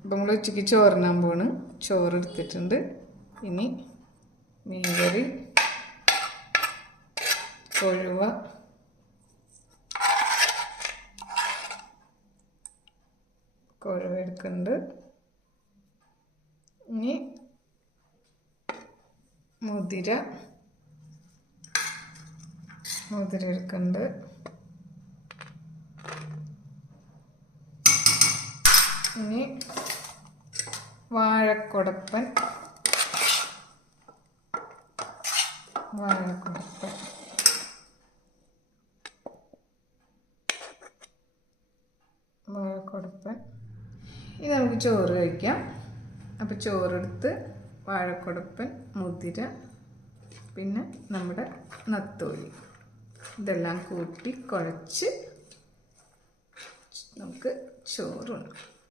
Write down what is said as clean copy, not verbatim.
അപ്പം നമ്മൾ ഉച്ചയ്ക്ക് ചോറിനാൻ പോണ്. ചോറെടുത്തിട്ടുണ്ട്. ഇനി മീൻകറി, കൊഴുവ, എടുക്കുന്നുണ്ട്. ഇനി മുതിര എടുക്കുന്നുണ്ട്. ഇനി വാഴക്കൊടപ്പൻ ഇത് നമുക്ക് ചോറ് കഴിക്കാം. അപ്പോൾ ചോറെടുത്ത് വാഴക്കൊടപ്പൻ, മുതിര, പിന്നെ നമ്മുടെ നത്തോലി ഇതെല്ലാം കൂട്ടി കുഴച്ച് നമുക്ക് ചോറുണ്ട്.